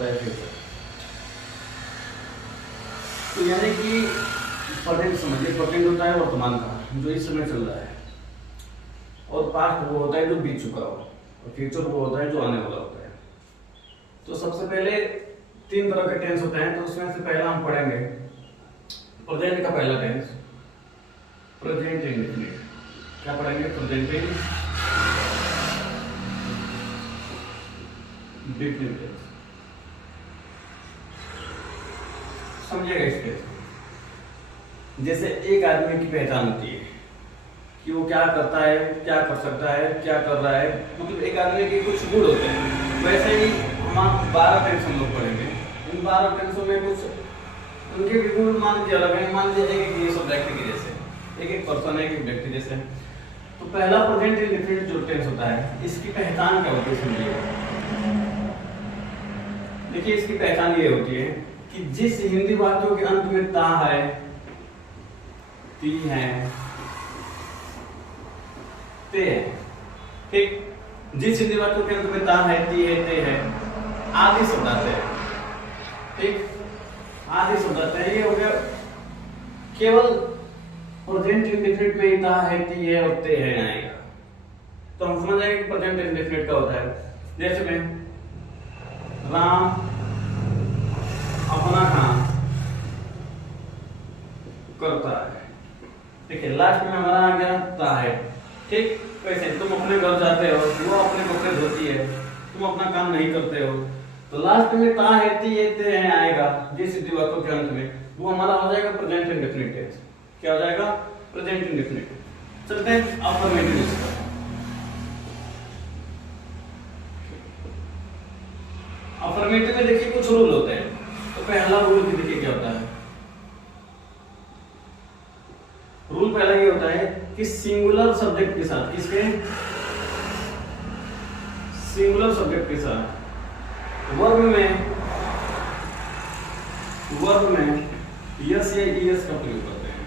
होता है फ्यूचर। तो यानी कि प्रेजेंट समझिए, प्रेजेंट होता है वर्तमान का जो इस समय चल रहा है, और पास्ट वो होता है जो बीत चुका हो, और फ्यूचर वो होता है जो आने वाला होता है। तो सबसे पहले 3 तरह के टेंस होते हैं, तो उसमें से पहला हम पढ़ेंगे प्रेजेंट का पहला टेंस, प्रेजेंट इंडेफिनिट। क्या पढ़ेंगे? Present indefinite tense. समझिएगा इसके, जैसे एक आदमी की पहचान होती है कि वो क्या करता है, क्या कर सकता है, क्या कर रहा है, मतलब एक आदमी के कुछ गुण होते हैं। वैसे ही हम 12 टेंस हम लोग पढ़ेंगे। इन 12 टेंसों में कुछ उनके भी गुण मान लीजिए अलग है। मान लीजिए कि ये सब व्यक्ति के जैसे, एक पर्सन है, एक व्यक्ति जैसे। तो पहला प्रेजेंट इंडेफिनिट जो टेंस होता है, इसकी पहचान क्या होती है समझिए। देखिए इसकी पहचान ये होती है कि जिस हिंदी वाक्यों के अंत में ता है, ती है, ते है, ठीक, जिस हिंदी वाक्यों के अंत में ता है, ती है, ते है, आदि शब्द आते हैं, ठीक, आदि शब्द आते हैं। ये हो गया केवल प्रेजेंट इंडेफिनिट में ही ता है, ती है और ते है आएगा। तो हम समझ जाएंगे कि प्रेजेंट इंडेफिनिट क्या होता है। जैसे में राम अपना काम करता है, ठीक है, लास्ट में हमारा आ गया ता है, ठीक। कैसे? तुम अपने घर जाते हो, वो अपने कपड़े धोती है, तुम अपना काम नहीं करते हो, तो लास्ट में ता है, ती है, ते है आएगा जिस हिंदी वाक्यों के अंत में, वो हमारा हो जाएगा प्रेजेंट इंडेफिनिट टेंस। क्या हो जाएगा? Present indefinite. चलते हैं अफर्मेटिव। अफर्मेटिव में देखिए कुछ रूल होते हैं। तो पहला रूल देखिए क्या होता है। रूल पहला ये होता है कि सिंगुलर सब्जेक्ट के साथ, किसके? सिंगुलर सब्जेक्ट के साथ वर्ब में यस या ईएस का प्रयोग करते हैं,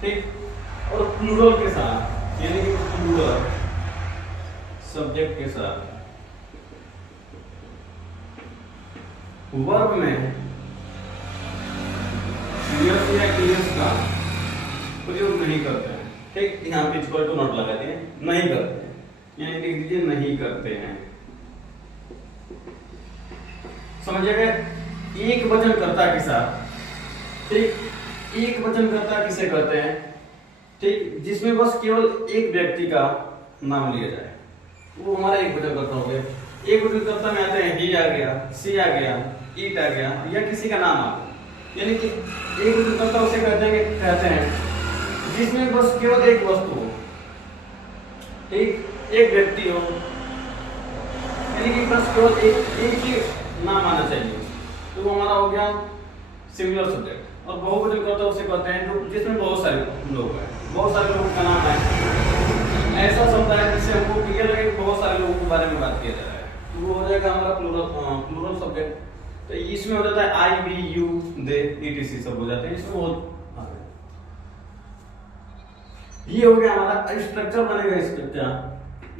ठीक। और प्लूरल के साथ, यानी कि प्लूरल सब्जेक्ट के साथ वर्ब में यस या ईएस का प्रयोग नहीं करते हैं, ठीक। यहाँ पे इक्वल टू नॉट लगा दिए, नहीं करते हैं, यानी लिख दीजिए नहीं करते हैं। समझिएगा, एक वचन कर्ता के साथ, ठीक, एक वचन कर्ता किसे कहते हैं, ठीक, जिसमें बस केवल एक व्यक्ति का नाम लिया जाए, वो हमारा एक वचन कर्ता हो गया। एक वचन कर्ता में आते हैं ही आ गया, सी आ गया, ईट आ गया, या किसी का नाम आ गया, यानी कि एक वचन कर्ता उसे कहते हैं जिसमें बस केवल एक वस्तु हो, ठीक, एक व्यक्ति हो, यानी कि बस केवल एक ही नाम आना चाहिए, तो वो हमारा हो गया सिंगुलर सब्जेक्ट। और बहुवचन कर्ता उसे कहते हैं जो जिसमें बहुत सारे लोग हैं, बहुत सारे लोगों का नाम है, ऐसा शब्द है जिससे हमको क्लियर लगे कि बहुत सारे लोगों के बारे में बात किया जा रहा है, तो वो हो जाएगा हमारा प्लूरल सब्जेक्ट। तो इसमें हो जाता है आई, वी, यू, दे, ईटीसी सब हो जाते हैं इसमें। बहुत ये हो गया हमारा स्ट्रक्चर बनेगा। इसका क्या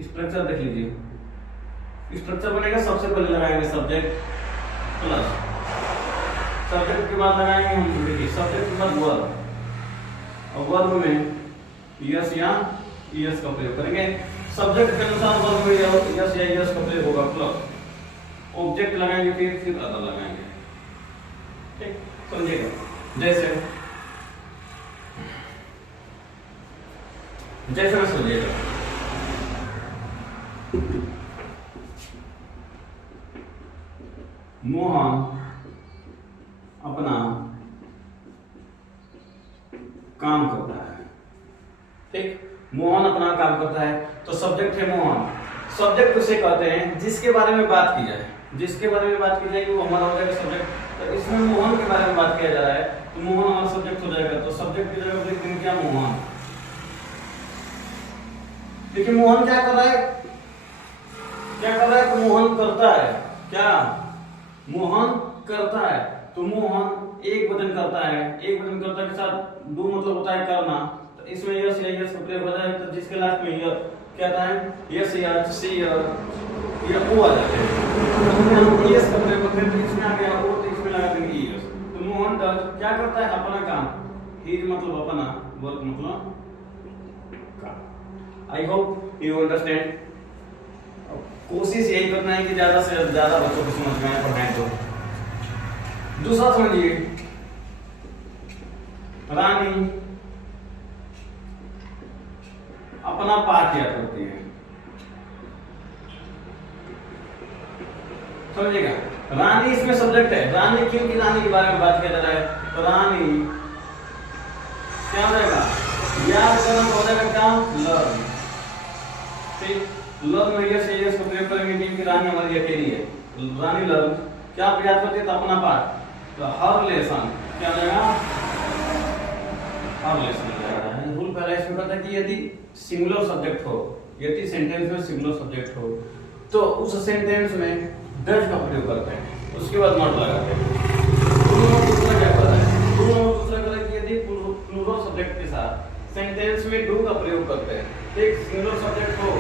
स्ट्रक्चर देख लीजिए। स्ट्रक्चर बनेगा, सबसे पहले लगाएंगे सब्जेक्ट प्लस, सब्जेक्ट के बाद लगाएंगे हम देखिए सब्जेक्ट के बाद वर्ब, और वर्ब में यस या ईएस का प्रयोग करेंगे। सब्जेक्ट के अनुसार वर्ब में यस या ईएस का प्रयोग होगा, प्लस ऑब्जेक्ट लगाएंगे, फिर अदर लगाएंगे, ठीक। समझिएगा, जैसे मैं समझिएगा, मोहन अपना काम करता है, ठीक, मोहन अपना काम करता है, तो सब्जेक्ट है मोहन। सब्जेक्ट उसे कहते हैं जिसके बारे में बात की जाए, जिसके बारे में बात की जाएगी वो हमारा हो जाएगा सब्जेक्ट। तो इसमें मोहन के बारे में बात किया जा रहा है, तो मोहन हमारा सब्जेक्ट हो जाएगा। तो सब्जेक्ट की जगह लिख देंगे क्या? मोहन। देखिए मोहन क्या कर रहा है, तो मोहन करता है, क्या? मोहन करता है, तो मोहन एक वचन करता है, एक वचन करता के साथ दो मतलब होता है करना, तो इसमें यस या यस का प्रयोग हो जाए, तो जिसके लास्ट में क्या आता है? यस या सी या ओ आ जाते हैं, तो हम यस का प्रयोग करते हैं, तो इसमें आ गया क्या करता है? अपना काम। ही मतलब अपना, वर्क मतलब काम। I hope you understand. कोशिश यही करना है कि ज्यादा से ज्यादा बच्चों को समझ में आए, पढ़ाएं तो। दूसरा समझिए, रानी अपना पाठ याद करती है। समझिएगा, रानी इसमें सब्जेक्ट है। रानी क्यों की रानी के बारे में बात किया जा रहा है? तो रानी क्या हो जाएगा? याद करना हो जाएगा क्या? लर्न। ठीक, लर्न में यस यस को प्रयोग करेंगे क्योंकि रानी हमारी अकेली है। रानी लर्न क्या याद करती है? तो अपना पाठ। तो हर लेसन क्या हो जाएगा? हर लेसन हो जाएगा। रूल पहला इसमें कहता है कि यदि सिंगुलर सब्जेक्ट हो, यदि सेंटेंस में सिंगुलर सब्जेक्ट हो तो उस सेंटेंस में डज का प्रयोग करते हैं, उसके बाद नॉट लगाते हैं। दूसरा क्या करता है? दूसरा कहता है कि यदि प्लूरल सब्जेक्ट के साथ सेंटेंस में डू का प्रयोग करते हैं। एक सिंगुलर सब्जेक्ट हो,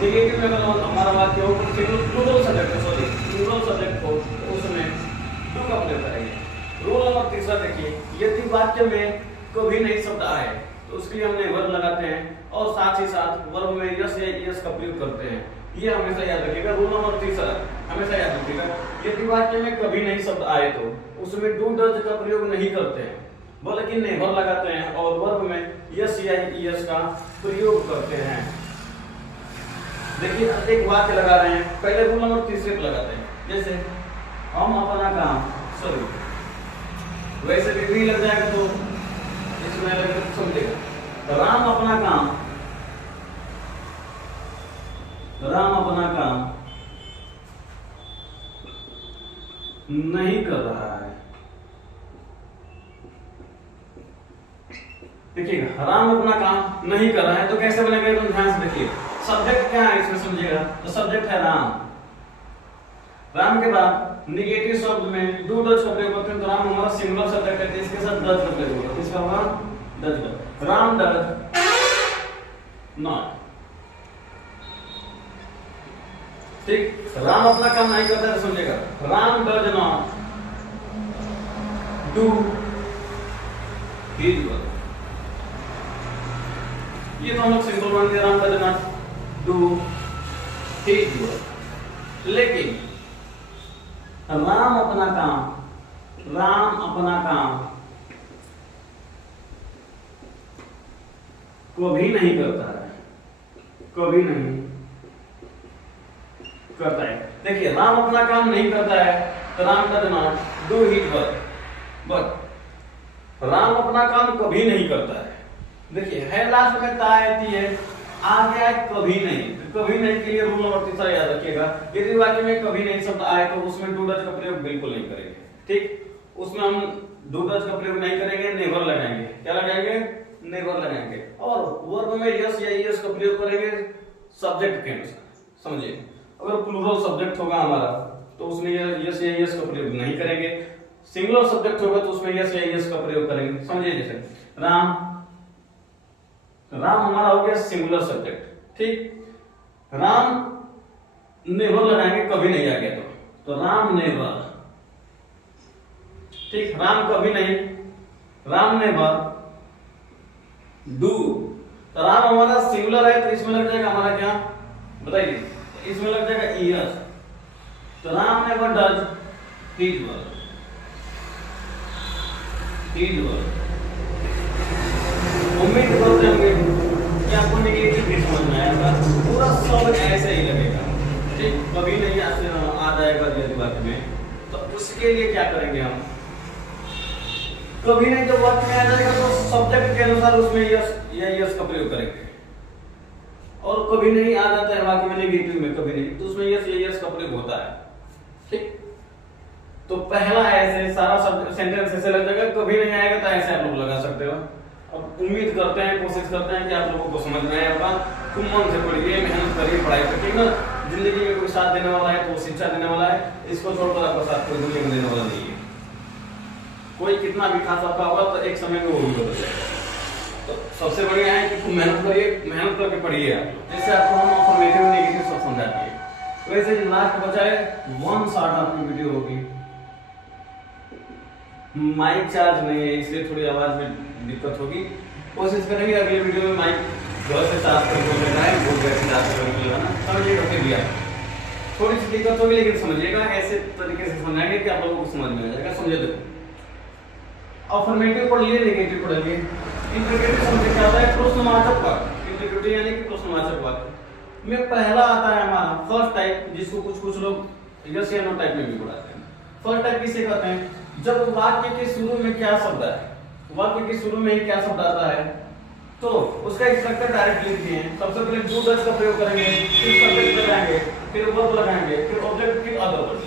नेगेटिव में अगर हमारा वाक्य हो तो plural subject, sorry plural subject हो तो उसमें डू का प्रयोग करेंगे। रूल नंबर तीसरा देखिए, यदि वाक्य में कभी नहीं शब्द आए तो उसके लिए हम नेवर लगाते हैं और साथ ही साथ वर्ब में यस या यस का प्रयोग करते हैं। ये हमेशा याद रखिएगा। रूल नंबर तीसरा हमेशा याद रखिएगा, यदि वाक्य में कभी नहीं शब्द आए तो उसमें डू डज का प्रयोग नहीं करते हैं, बल्कि नेवर लगाते हैं और वर्ब में यस या यस का प्रयोग करते हैं। देखिए एक वाक्य लगा रहे हैं, पहले रूल नंबर तीसरे पे लगाते हैं। जैसे हम अपना काम, सॉरी वैसे भी नहीं लग जाएगा तो इसमें लग समझेगा। राम अपना काम, राम अपना काम नहीं कर रहा है। देखिएगा, राम अपना काम नहीं कर रहा है तो कैसे बनेगा? एकदम ध्यान से देखिए, सब्जेक्ट क्या है इसमें समझिएगा। तो सब्जेक्ट है राम। राम के बाद निगेटिव शब्द में डू डज का प्रयोग करते हैं। तो राम हमारा सिंगुलर सब्जेक्ट है, इसके साथ डज का प्रयोग होगा। इसका होगा डज का। Ram does not. ठीक, राम अपना काम नहीं करता है, समझेगा। Ram does not do his work. ये तो हम लोग सिंपल मान दिया, Ram does not do his work. लेकिन राम अपना काम कभी नहीं करता है, कभी नहीं करता है। देखिए, राम अपना काम नहीं करता है तो Ram does not do his work, but Ram अपना काम कभी नहीं करता है। देखिए है लास्ट में ता आती है, आगे आए कभी नहीं। तो कभी नहीं के लिए रूल नंबर तीसरा याद रखिएगा, यदि वाक्य में कभी नहीं शब्द आए तो उसमें डू डज का प्रयोग बिल्कुल नहीं करेंगे। ठीक, उसमें हम डू डज का प्रयोग नहीं करेंगे, नेवर लगाएंगे। क्या लगाएंगे? नेवर लगाएंगे। और वर्ब में यस या यस का प्रयोग करेंगे सब्जेक्ट के अनुसार। समझिए, अगर प्लूरल सब्जेक्ट होगा हमारा तो उसमें यस या यस का प्रयोग नहीं करेंगे। सिंगुलर सब्जेक्ट होगा तो उसमें यस या यस का प्रयोग करेंगे। समझिए, जैसे राम, राम हमारा हो गया सिंगुलर सब्जेक्ट। ठीक, राम नेवर लगाएंगे, कभी नहीं आ गया तो राम नेवर। ठीक, राम कभी नहीं, राम नेवर डू। तो राम हमारा सिंगुलर है तो इसमें लग जाएगा हमारा क्या, बताइए? इसमें लग जाएगा ईयर्स। तो Ram never does his work, his work. उम्मीद करते होंगे कि आपको नेगेटिव भी समझ में आएगा, पूरा सब ऐसे ही लगेगा। ठीक, कभी नहीं आ जाएगा यदि वाक्य में, तो उसके लिए क्या करेंगे हम? कभी नहीं जब वाक्य में आ जाएगा तो सब्जेक्ट के अनुसार उसमें यस या यस का प्रयोग करेंगे। और कभी नहीं आ जाता है वाक्य में नेगेटिव में, कभी नहीं, तो उसमें यस या यस का प्रयोग होता है। ठीक, तो पहला ऐसे सारा सेंटेंस ऐसे लग जाएगा, कभी नहीं आएगा तो ऐसे आप लोग लगा सकते हो। अब उम्मीद करते हैं, कोशिश करते हैं कि आप लोगों को समझ में आया होगा। तुम मन से पढ़िए, मेहनत करिए पढ़ाई पर, ठीक ना। जिंदगी में कोई साथ देने वाला है तो शिक्षा देने वाला है, इसको छोड़कर आपका साथ कोई दुनिया में देने वाला नहीं है। कोई कितना भी खास आपका होगा तो एक समय में वो भी बदल जाएगा। तो सबसे बढ़िया है कि तुम मेहनत करिए, मेहनत करके पढ़िए आप, जैसे आपको हम अफर्मेटिव नेगेटिव सब समझाते हैं। वैसे लास्ट बचा है वन शॉट आपकी वीडियो होगी, माइक चार्ज नहीं है इसलिए थोड़ी आवाज में दिक्कत होगी। कोशिश करेंगे अगले वीडियो में माइक घर से चार्ज करके लेना है, वो घर से चार्ज करके लेना, समझिएगा। फिर भी थोड़ी सी दिक्कत होगी लेकिन समझिएगा, ऐसे तरीके से समझाएंगे कि आप लोगों को समझ में आ जाएगा। समझे? देखो अफर्मेटिव पढ़ लिए, नेगेटिव पढ़ लिए। इंटीग्रेटिव समझे क्या होता है? प्रश्नवाचक वाक्य। इंटीग्रेटिव यानी कि प्रश्नवाचक वाक्य में पहला आता है हमारा फर्स्ट टाइप, जिसको कुछ लोग यस या नो टाइप में भी पढ़ाते हैं। फर्स्ट टाइप किसे कहते हैं? जब वाक्य के शुरू में क्या शब्द है, वाक्य के शुरू में ही क्या शब्द आता है, तो उसका स्ट्रक्चर डायरेक्ट लिख दिए। सबसे पहले डू डज का प्रयोग करेंगे, फिर सब्जेक्ट लगाएंगे, फिर वर्ब लगाएंगे, फिर ऑब्जेक्ट, फिर अदर वर्ब।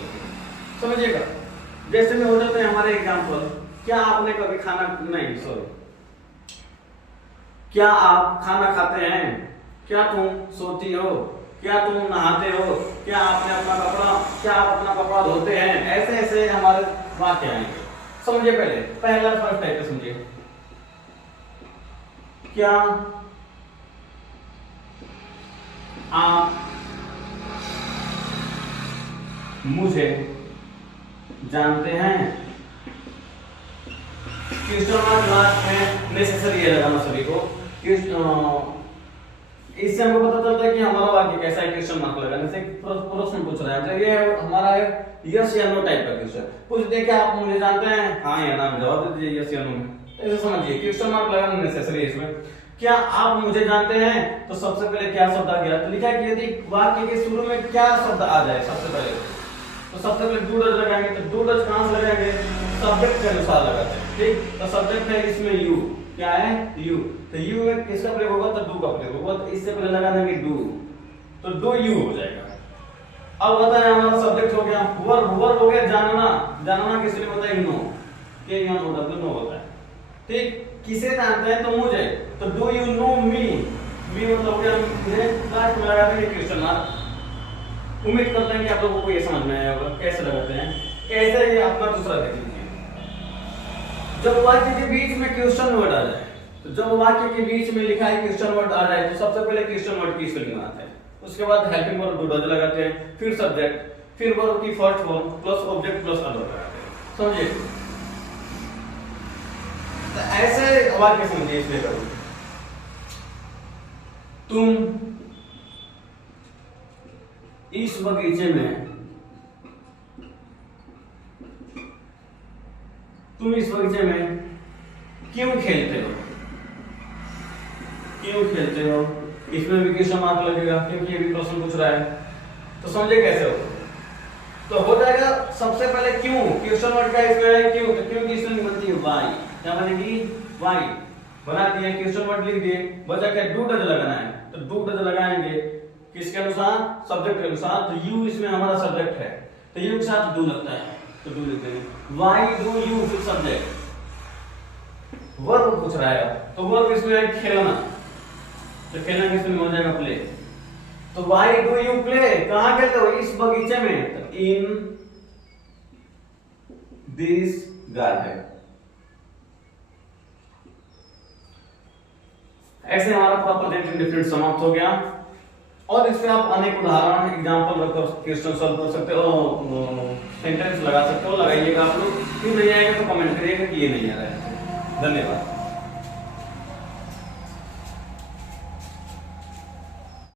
समझिएगा? जैसे में हो जाते हैं हमारे एग्जांपल, क्या आपने कभी खाना नहीं सॉरी क्या आप खाना खाते हैं? क्या तुम सोती हो? क्या तुम नहाते हो? क्या आप अपना कपड़ा धोते हैं? ऐसे ऐसे हमारे वाक्य आएंगे। समझिए पहला फर्स्ट टाइप पे समझिए। क्या आप मुझे जानते हैं? क्वेश्चन मार्क लास्ट में नेसेसरी है लगाना सभी को। इससे हमको पता चलता है कि हमारा वाक्य कैसा है। क्वेश्चन मार्क लगाने से प्रश्न पूछ रहा है, ये हमारा है यस या नो टाइप का क्वेश्चन। पूछ दे कि आप मुझे जानते हैं, हाँ या ना जवाब दे दीजिए यस या नो में। ऐसे समझिए क्वेश्चन मार्क लगाना नेसेसरी है इसमें। क्या आप मुझे जानते हैं, तो सबसे पहले क्या शब्द आ गया, तो लिखा है कि यदि वाक्य के शुरू में क्या शब्द आ जाए सबसे पहले, तो सबसे पहले डू डज लगाएंगे। तो डू डज कहां से लगाएंगे? सब्जेक्ट के अनुसार लगाते हैं। ठीक, तो सब्जेक्ट है इसमें यू, क्या है? यू। तो यू में किसका प्रयोग होगा? तो डू का प्रयोग होगा। तो इससे पहले लगा देंगे डू, तो डू यू हो जाएगा। अब होता है हमारा सब्जेक्ट हो गया, वर्ब हो गया जानना। जानना किस लिए होता है? नो, के यू नो डब्ल्यू नो होता है। ठीक, किसे जानते हैं? तो मुझे। तो डू यू नो मी? मी मतलब हो गया मुझे, लास्ट में लगा देंगे क्वेश्चन मार्क। उम्मीद करते हैं कि आप लोगों को ये समझ में आया होगा कैसे लगाते हैं। ऐसे ही अपना दूसरा देख लीजिए। जब वाक्य के बीच में क्वेश्चन वर्ड आ जाए, तो जब वाक्य के बीच में लिखा है क्वेश्चन वर्ड आ जाए, तो सबसे पहले क्वेश्चन वर्ड की स्पेलिंग बनाते हैं। उसके बाद हेल्पिंग वर्ब डू डज लगाते हैं, फिर सब्जेक्ट, फिर वर्ब की first form plus object plus other लगाते हैं। समझिए? तो ऐसे वाक्य समझिए। इसलिए करो, तुम इस बगीचे में क्यों खेलते हो? क्यों खेलते हो? इसमें भी क्वेश्चन मार्क लगेगा क्योंकि ये भी प्रश्न पूछ रहा है। तो समझे कैसे हो? तो हो जाएगा सबसे पहले क्यों, क्वेश्चन वर्ड का इसमें है क्यों। तो क्यों की स्पेलिंग बनती है वाई। क्या बनेगी? वाई। बना दिए, क्वेश्चन वर्ड लिख दिए, बचा क्या? डू डज लगाना है। तो डू डज लगाएंगे किसके अनुसार? सब्जेक्ट के अनुसार। तो यू इसमें हमारा सब्जेक्ट है, तो यू के साथ डू लगता है, तो डू लिखते हैं। वाई डू यू फिर सब्जेक्ट। वर्ब पूछ रहा है, तो वर्ब इसमें है खेलना, तो खेलना किसमें हो जाएगा? प्ले। तो वाई डू यू प्ले? कहां खेलते हो? इस बगीचे में। तो इन दिस गार्डन। ऐसे हमारा पूरा प्रेजेंट इंडेफिनिट समाप्त हो गया। और इसमें आप अनेक उदाहरण एग्जांपल रखकर क्वेश्चन सॉल्व कर सकते हो, सेंटेंस लगा सकते हो। लगाइएगा आप लोग। फिर नहीं आएगा तो कमेंट करिएगा कि ये नहीं आ रहा है। धन्यवाद।